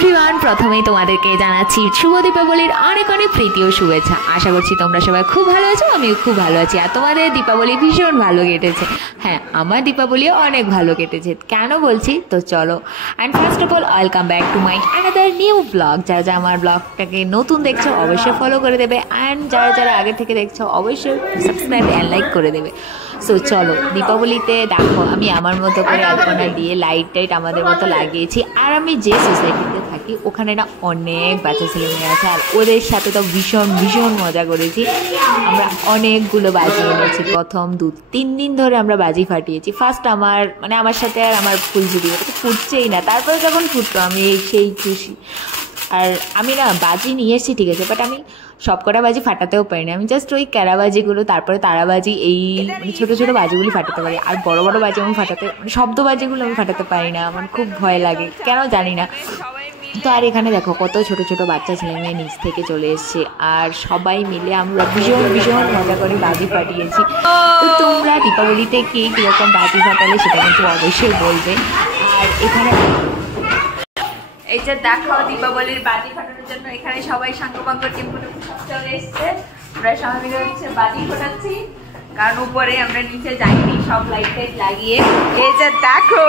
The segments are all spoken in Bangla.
এভরিওয়ান, প্রথমেই তোমাদেরকে জানাচ্ছি শুভ দীপাবলির অনেক অনেক প্রীতি ও শুভেচ্ছা। আশা করছি তোমরা সবাই খুব ভালো আছো, আমিও খুব ভালো আছি। আর তোমাদের দীপাবলি ভীষণ ভালো কেটেছে। হ্যাঁ, আমার দীপাবলিও অনেক ভালো কেটেছে। কেন বলছি তো চলো। And first of all welcome back to my another new blog. যারা যারা আমার ব্লগটাকে নতুন দেখছো অবশ্যই ফলো করে দেবে, অ্যান্ড যারা যারা আগে থেকে দেখছো অবশ্যই সাবস্ক্রাইব অ্যান্ড লাইক করে দেবে। সো চলো, দীপাবলিতে দেখো আমি আমার মতো করে আলপনা দিয়ে লাইট টাইট আমাদের মতো লাগিয়েছি। আর আমি যে সোসাইটিতে থাকি ওখানে না অনেক বাচ্চা ছেলে মেয়ে আছে, আর ওদের সাথে তো ভীষণ ভীষণ মজা করেছি। আমরা অনেকগুলো বাজি এনেছি। প্রথম 2-3 দিন ধরে আমরা বাজি ফাটিয়েছি। ফার্স্ট আমার সাথে আর আমার ফুলঝুরি ওটা তো ফুটছেই না, তারপরে যখন ফুটতো আমি সেই খুশি। আর আমি না বাজি নিয়ে এসেছি ঠিক আছে, বাট আমি সব কটা বাজি ফাটাতেও পারিনি। আমি জাস্ট ওই ক্যারাবাজিগুলো, তারপরে তারাবাজি, এই মানে ছোটো ছোটো বাজিগুলি ফাটাতে পারি। আর বড় বড় বাজি আমি ফাটাতে শব্দ বাজিগুলো আমি ফাটাতে পারি না, আমার খুব ভয় লাগে, কেন জানি না। তো আর এখানে দেখো কত ছোট ছোট বাচ্চা ছেলে মেয়ে নিচ থেকে চলে এসছে, আর সবাই মিলে আমরা ভীষণ ভীষণ মজা করে বাজি ফাটিয়েছি। তো তোমরা দীপাবলিতে কে কীরকম বাজি ফাটালে সেটা কিন্তু অবশ্যই বলবে। আর এখানে এই যে দেখো দীপাবলির বাজি ফাটানোর জন্য এখানে সবাই সাঙ্গপাঙ্গ টিম চলে এসছে। আমরা সবাই মিলে হচ্ছে বাজি ফাটাচ্ছি, কারণ উপরে আমরা নিচে যাইনি, সব লাইট টাইট লাগিয়ে। এই যে দেখো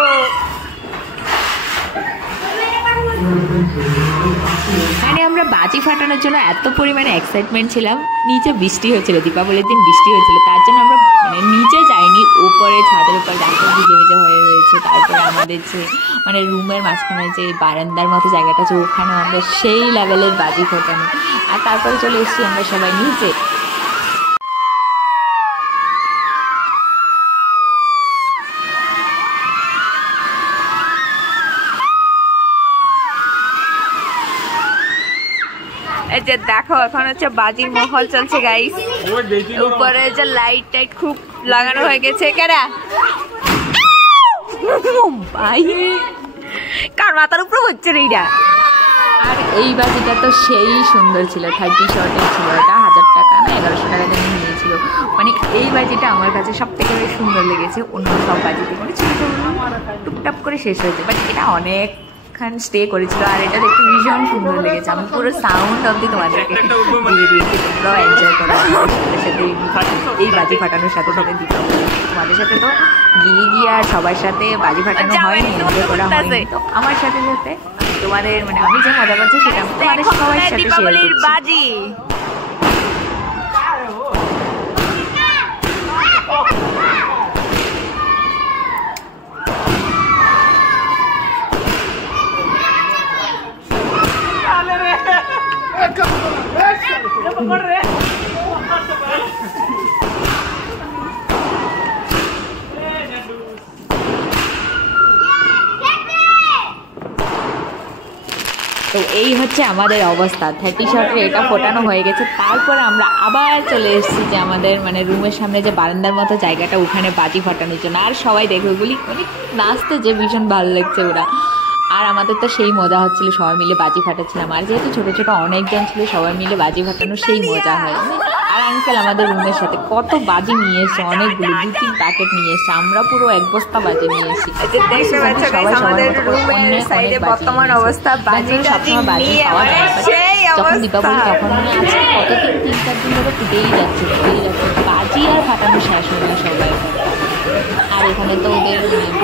মানে আমরা বাজি ফাটানোর জন্য এত পরিমাণে এক্সাইটমেন্ট ছিলাম। নিচে বৃষ্টি হয়েছিল, দীপাবলির দিন বৃষ্টি হয়েছিল, তার জন্য আমরা মানে নিচে যাইনি, উপরে ছাদের উপর দেখো ভিজে ভিজে হয়ে রয়েছে। তারপরে আমাদের যে মানে রুমের মাঝখানে যে বারান্দার মতো জায়গাটা আছে ওখানে আমরা সেই লেভেলের বাজি ফাটানো। আর তারপরে চলে এসেছি আমরা সবাই নিচে। এই যে দেখো এখন হচ্ছে বাজির মহল চলছে গাইস। উপরে যে লাইট টাইট খুব লাগানো হয়ে গেছে। কেরা ভাই কার মাথার উপরে হচ্ছে রে এটা। আর এই বাজিটা তো সেই সুন্দর ছিল, 30 শর্টের ছিল, এটা 1000 টাকা না 1100 টাকা দিয়ে নিয়েছিল। মানে এই বাজিটা আমার কাছে সব থেকে বেশি সুন্দর লেগেছে। অন্য সব বাজি থেকে মানে ছোটো টুকটাপ করে শেষ হয়েছে, বাট এটা অনেক স্টে করেছিল। আর এটা দেখতে ভীষণ সুন্দর লেগেছে। আমি পুরো সাউন্ড অবধি তোমাদেরকে দিয়ে দিয়েছি, তোমরাও এনজয় করো সাথে এই বাজি ফাটানোর সাথে সাথে দীপাবলি। তোমাদের সাথে তো গিয়ে আর সবার সাথে বাজি ফাটানো হয়নি, এনজয় করা হয়নি। তো আমার সাথে সাথে তোমাদের মানে আমি যে মজা পাচ্ছি সেটা তোমাদের সবার সাথে শেয়ার করছি। তো এই হচ্ছে আমাদের অবস্থা। 30 শটের এটা ফোটানো হয়ে গেছে। তারপরে আমরা আবার চলে এসেছি যে আমাদের মানে রুমের সামনে যে বারান্দার মতো জায়গাটা ওখানে বাজি ফাটানোর জন্য। আর সবাই দেখে ওগুলি অনেক নাচতে যে ভীষণ ভালো লাগছে ওরা। আর আমাদের তো সেই মজা হচ্ছিল, সবাই মিলে বাজি ফাটাচ্ছিলাম। আর যেহেতু ছোটো ছোটো অনেকজন ছিল, সবাই মিলে বাজি ফাটানো সেই মজা হয়। আর আঙ্কেল আমাদের রুমের সাথে কত বাজি নিয়ে এসছে, অনেকগুলো 2-3 প্যাকেট নিয়ে এসছে। আমরা পুরো এক বস্তা বাজি নিয়ে এসেছি। বর্তমান অবস্থা সবসময় বাজি পাওয়া যায়, যখন দীপাবলি তখন কতদিন 3-4 দিন ধরে ফুটেই যাচ্ছে বাজি, আর ফাটানো শেষ হয় না সবাই। আর এখানে তো ওদের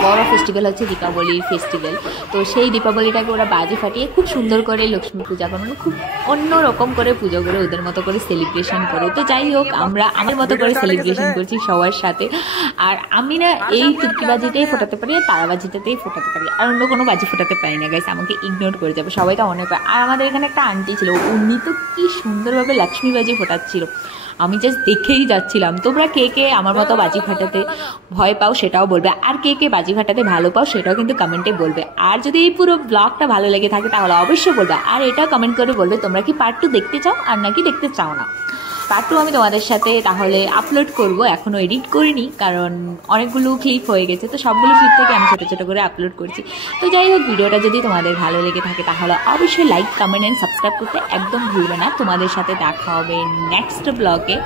বড় ফেস্টিভ্যাল হচ্ছে দীপাবলির ফেস্টিভ্যাল। তো সেই দীপাবলিটাকে ওরা বাজি ফাটিয়ে খুব সুন্দর করে লক্ষ্মী পূজা করে, মানে খুব অন্য রকম করে পুজো করে ওদের মতো করে সেলিব্রেশন করে। তো যাই হোক, আমরা আমার মতো করে সেলিব্রেশন করছি সবার সাথে। আর আমি না এই তুর্কি বাজিটাই ফোটাতে পারি, আর তারাবাজিটাতেই ফোটাতে পারি, আর অন্য কোনো বাজি ফোটাতে পারি না গাইস। আমাকে ইগনোর করে যাবে সবাই, তো অনেক। আর আমাদের এখানে একটা আন্টি ছিল, উনি তো কি সুন্দরভাবে লক্ষ্মী বাজি ফোটাচ্ছিল, আমি জাস্ট দেখেই যাচ্ছিলাম। তোমরা কে কে আমার মতো বাজি ফাটাতে ভয় পাও সেটাও বলবে, আর কে কে বাজি ফাটাতে ভালো পাও সেটাও কিন্তু কমেন্টে বলবে। আর যদি এই পুরো ব্লগটা ভালো লেগে থাকে তাহলে অবশ্যই বলবে। আর এটাও কমেন্ট করে বলবে তোমরা কি পার্ট 2 দেখতে চাও আর নাকি দেখতে চাও না। পার্ট 2 আমি তোমাদের সাথে তাহলে আপলোড করব, এখনও এডিট করিনি কারণ অনেকগুলো ক্লিপ হয়ে গেছে। তো সবগুলো ক্লিপ থেকে আমি ছোটো ছোটো করে আপলোড করছি। তো যাই হোক, ভিডিওটা যদি তোমাদের ভালো লেগে থাকে তাহলে অবশ্যই লাইক, কমেন্ট অ্যান্ড সাবস্ক্রাইব করতে একদম ভুলবে না। তোমাদের সাথে দেখা হবে নেক্সট ব্লগে।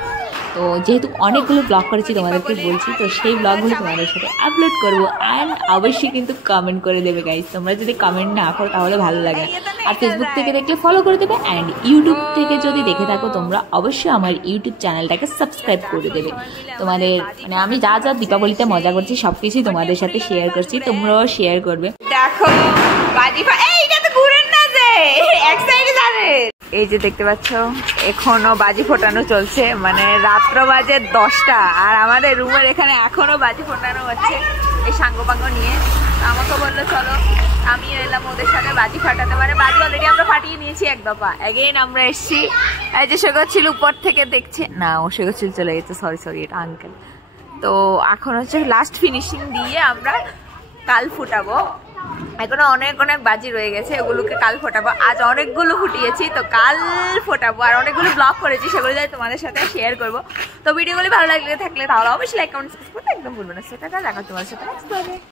তো যেহেতু অনেকগুলো ব্লগ করেছি তোমাদেরকে বলছি, তো সেই ব্লগগুলো তোমাদের সাথে আপলোড করবো। অ্যান্ড অবশ্যই কিন্তু কমেন্ট করে দেবে গাইজ, তোমরা যদি কমেন্ট না করো তাহলে ভালো লাগে না। আর ফেসবুক থেকে দেখলে ফলো করে দেবে, অ্যান্ড ইউটিউব থেকে যদি দেখে থাকো তোমরা অবশ্যই আমার ইউটিউব চ্যানেলটাকে সাবস্ক্রাইব করে দেবে। তোমাদের মানে আমি যা যা দীপাবলিতে মজা করছি সব কিছুই তোমাদের সাথে শেয়ার করছি, তোমরাও শেয়ার করবে। দেখো এইটা তো ঘুরেন না যে এক সাইডে যাবে। এই যে দেখতে পাচ্ছ এখনো বাজি ফোটানো চলছে, মানে রাত্র বাজে 10টা আর আমাদের রুমের এখানে এখনো বাজি ফোটানো হচ্ছে এই সাঙ্গ পাঙ্গ নিয়ে। আমাকে বললো চলো, আমি এলাম ওদের সাথে বাজি ফাটাতে। মানে বাজি অলরেডি আমরা ফাটিয়ে নিয়েছি এক দফা, এগেইন আমরা এসছি। এই যে সেগোচ্ছিল উপর থেকে দেখছে না, ও সেগোচ্ছিল চলে গেছে, সরি এটা আঙ্কেল। তো এখন হচ্ছে লাস্ট ফিনিশিং দিয়ে আমরা কাল ফুটাবো। এখনো অনেক বাজি রয়ে গেছে, ওগুলোকে কাল ফোটাবো। আজ অনেকগুলো ফুটিয়েছি, তো কাল ফোটাবো। আর অনেকগুলো ব্লগ করেছি, সেগুলো যাই তোমাদের সাথে শেয়ার করবো। তো ভিডিওগুলি ভালো লাগলে থাকলে তাহলে অবশ্যই লাইক কমেন্ট সাবস্ক্রাইব করতে একদম ভুলবে না। সেটা দেখা তোমাদের সাথে।